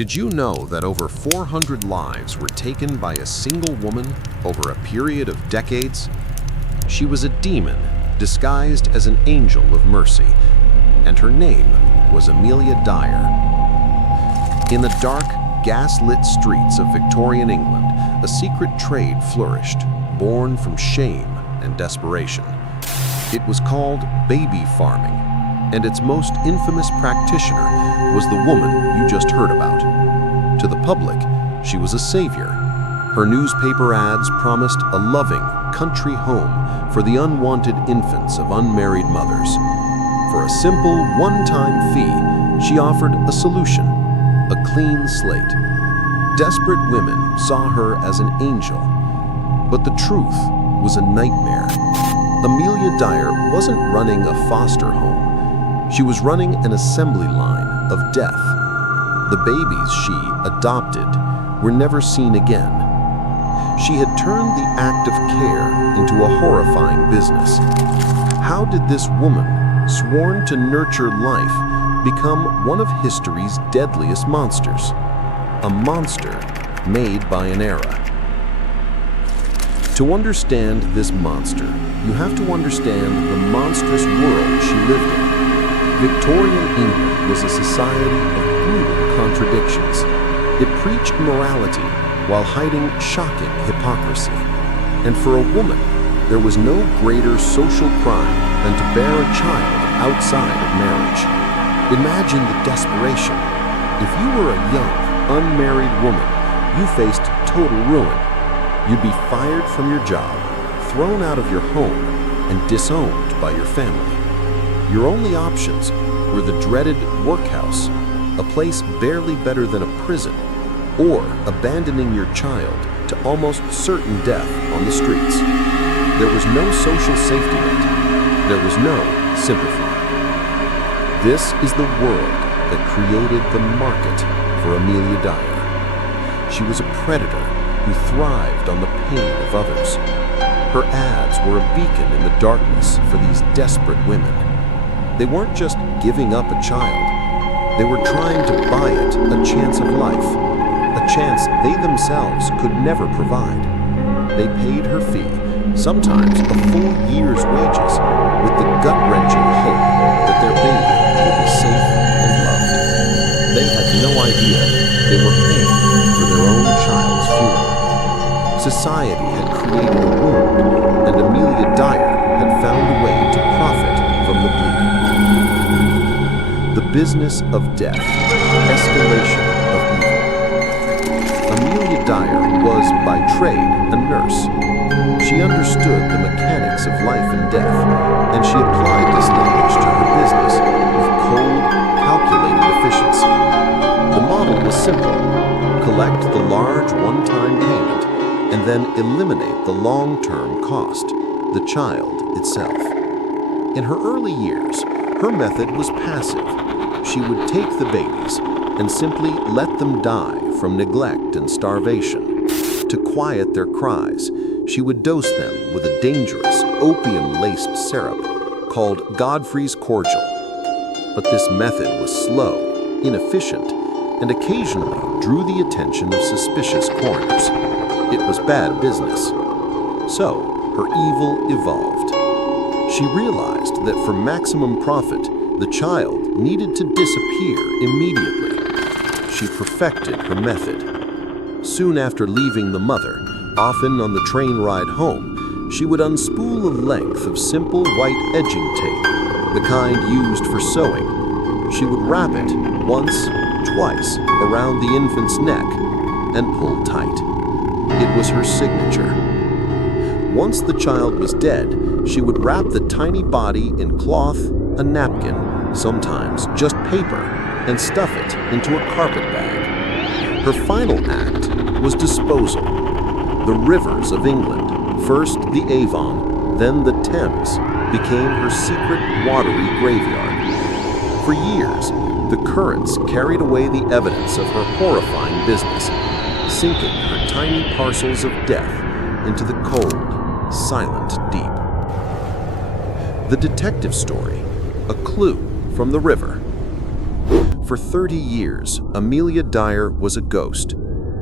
Did you know that over 400 lives were taken by a single woman over a period of decades? She was a demon disguised as an angel of mercy, and her name was Amelia Dyer. In the dark, gas-lit streets of Victorian England, a secret trade flourished, born from shame and desperation. It was called baby farming, and its most infamous practitioner was the woman you just heard about. To the public, she was a savior. Her newspaper ads promised a loving, country home for the unwanted infants of unmarried mothers. For a simple, one-time fee, she offered a solution, a clean slate. Desperate women saw her as an angel, but the truth was a nightmare. Amelia Dyer wasn't running a foster home. She was running an assembly line of death. The babies she adopted were never seen again. She had turned the act of care into a horrifying business. How did this woman, sworn to nurture life, become one of history's deadliest monsters? A monster made by an era. To understand this monster, you have to understand the monstrous world she lived in. Victorian England was a society of brutal contradictions. It preached morality while hiding shocking hypocrisy. And for a woman, there was no greater social crime than to bear a child outside of marriage. Imagine the desperation. If you were a young, unmarried woman, you faced total ruin. You'd be fired from your job, thrown out of your home, and disowned by your family. Your only options were the dreaded workhouse, a place barely better than a prison, or abandoning your child to almost certain death on the streets. There was no social safety net. There was no sympathy. This is the world that created the market for Amelia Dyer. She was a predator who thrived on the pain of others. Her ads were a beacon in the darkness for these desperate women. They weren't just giving up a child. They were trying to buy it a chance of life, a chance they themselves could never provide. They paid her fee, sometimes a full year's wages, with the gut-wrenching hope that their baby would be safe and loved. They had no idea they were paying for their own child's funeral. Society had created a wound, and Amelia Dyer had found a way to profit from the bleeding. The business of death, escalation of evil. Amelia Dyer was, by trade, a nurse. She understood the mechanics of life and death, and she applied this knowledge to her business with cold, calculated efficiency. The model was simple: collect the large one-time payment, and then eliminate the long-term cost, the child itself. In her early years, her method was passive. She would take the babies and simply let them die from neglect and starvation. To quiet their cries, she would dose them with a dangerous opium-laced syrup called Godfrey's cordial. But this method was slow, inefficient, and occasionally drew the attention of suspicious coroners. It was bad business. So, her evil evolved. She realized that for maximum profit, the child needed to disappear immediately. She perfected her method. Soon after leaving the mother, often on the train ride home, she would unspool a length of simple white edging tape, the kind used for sewing. She would wrap it once, twice around the infant's neck and pull tight. It was her signature. Once the child was dead, she would wrap the tiny body in cloth, a napkin, sometimes just paper, and stuff it into a carpet bag. Her final act was disposal. The rivers of England, first the Avon, then the Thames, became her secret watery graveyard. For years, the currents carried away the evidence of her horrifying business, sinking her tiny parcels of death into the cold, silent deep. The detective story, a clue from the river. For 30 years, Amelia Dyer was a ghost.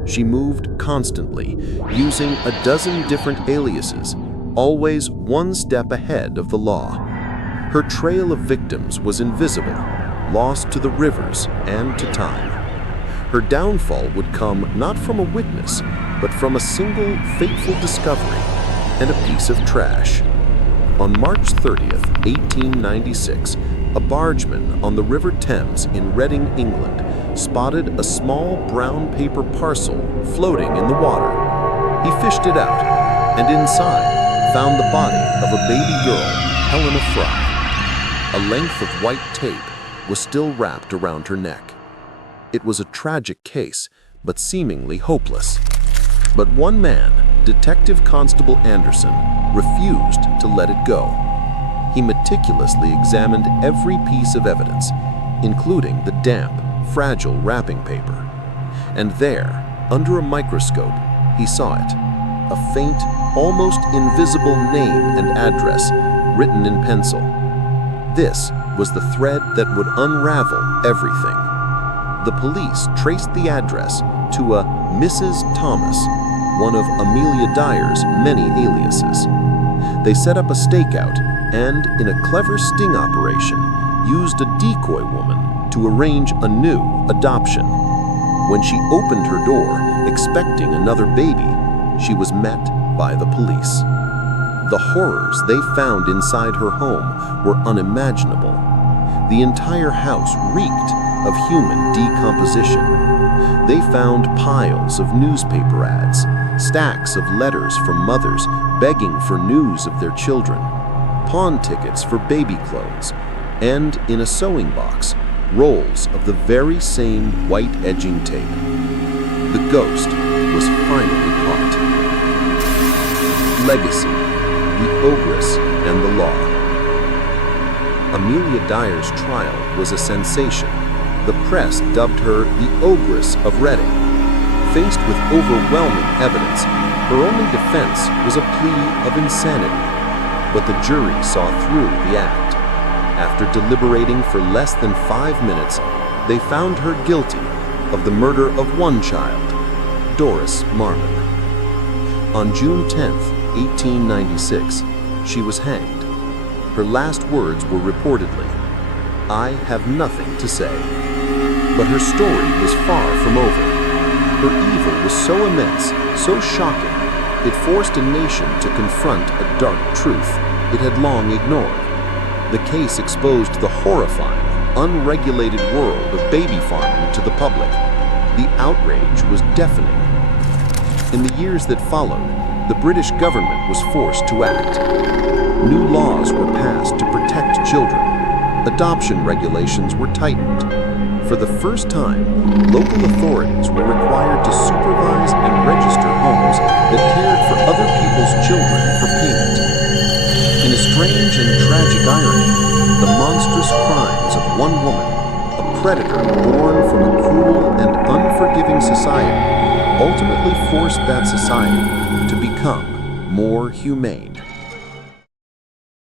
She moved constantly, using a dozen different aliases, always one step ahead of the law. Her trail of victims was invisible, lost to the rivers and to time. Her downfall would come not from a witness, but from a single fateful discovery and a piece of trash. On March 30th, 1896, a bargeman on the River Thames in Reading, England, spotted a small brown paper parcel floating in the water. He fished it out, and inside found the body of a baby girl, Helena Fry. A length of white tape was still wrapped around her neck. It was a tragic case, but seemingly hopeless. But one man, Detective Constable Anderson, refused to let it go. He meticulously examined every piece of evidence, including the damp, fragile wrapping paper. And there, under a microscope, he saw it. A faint, almost invisible name and address written in pencil. This was the thread that would unravel everything. The police traced the address to a Mrs. Thomas, one of Amelia Dyer's many aliases. They set up a stakeout and, in a clever sting operation, used a decoy woman to arrange a new adoption. When she opened her door, expecting another baby, she was met by the police. The horrors they found inside her home were unimaginable. The entire house reeked of human decomposition. They found piles of newspaper ads, stacks of letters from mothers begging for news of their children, pawn tickets for baby clothes, and in a sewing box, rolls of the very same white edging tape. The ghost was finally caught. Legacy, the Ogress, and the Law. Amelia Dyer's trial was a sensation. The press dubbed her the Ogress of Reading. Faced with overwhelming evidence, her only defense was a plea of insanity. But the jury saw through the act. After deliberating for less than 5 minutes, they found her guilty of the murder of one child, Doris Marmon. On June 10, 1896, she was hanged. Her last words were reportedly, "I have nothing to say." But her story was far from over. Her evil was so immense, so shocking, it forced a nation to confront a dark truth it had long ignored. The case exposed the horrifying, unregulated world of baby farming to the public. The outrage was deafening. In the years that followed, the British government was forced to act. New laws were passed to protect children. Adoption regulations were tightened. For the first time, local authorities were required to supervise and register homes that cared for other people's children for payment. In a strange and tragic irony, the monstrous crimes of one woman, a predator born from a cruel and unforgiving society, ultimately forced that society to become more humane.